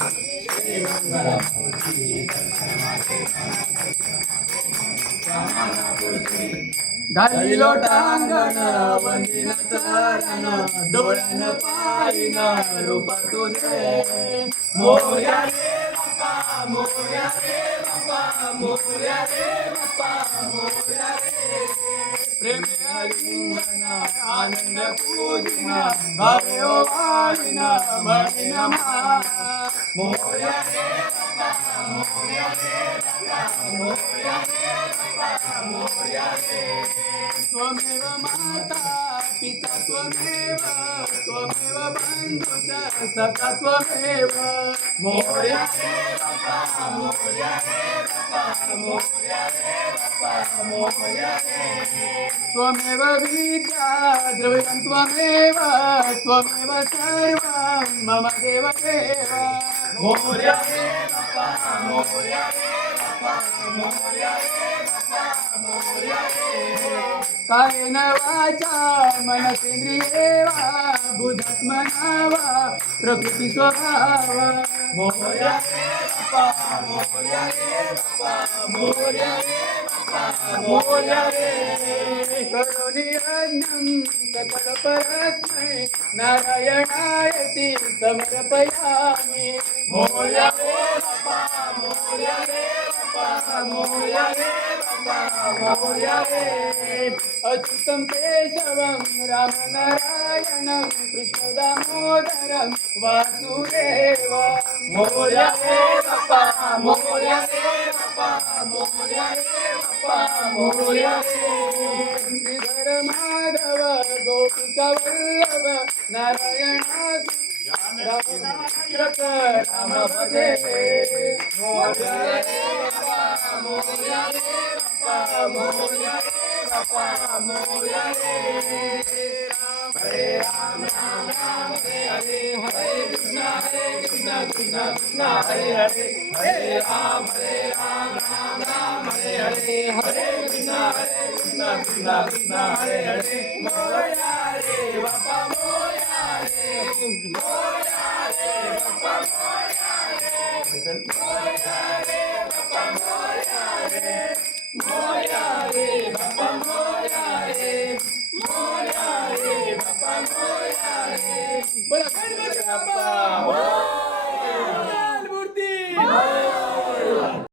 I'm घालिलो टांगण वंदिन चरण डोळ्यान पाहिन रूप तुझे मोर्या रे बाप्पा मोर्या रे बाप्पा मोर्या रे बाप्पा मोर्या रे प्रेम लिंगन आनंद पूजन भावे ओ वाळीन म्हणीन मा मोर्या रे बाप्पा मोर्या रे बाप्पा मोर्या रे बाप्पा मोर्या रे त्वमेव माता पिता त्वमेव त्वमेव बन्धुश्च सखा त्वमेव मोर्या रे बाप्पा मोर्या रे बाप्पा मोर्या रे बाप्पा मोर्या रे त्वमेव विद्या द्रव्यं त्वमेव त्वमेव सर्वं मम देव देव मोर्या रे बाप्पा मोर्या रे बाप्पा मोर्या रे बाप्पा मोर्या रे काय न मन सेंद्रियेवा बुधात मनावा प्रकृती स्वभावा. मोर्या रे बापा मोर्या रे बापा मोर्या रे करुणी अन्नं सकल परस्मै नारायणायती समर्पयामि. अच्युतं केशवं रामनारायणं कृष्णदामोदरं वासुदेव मोर्या रे बाप्पा मोर्या रे बाप्पा मोर्या रे बाप्पा मोर्या रे श्रीधर माधव गोपिका वल्लभ नारायण राम भजे मोर्या रे Hare Hare Hare Ram Ram Hare Hare Hare Krishna Hare Krishna Krishna Hare Hare Hare Hare Hare Hare Ram Ram Hare Hare Hare Krishna Hare Krishna Krishna Hare Hare Hare Hare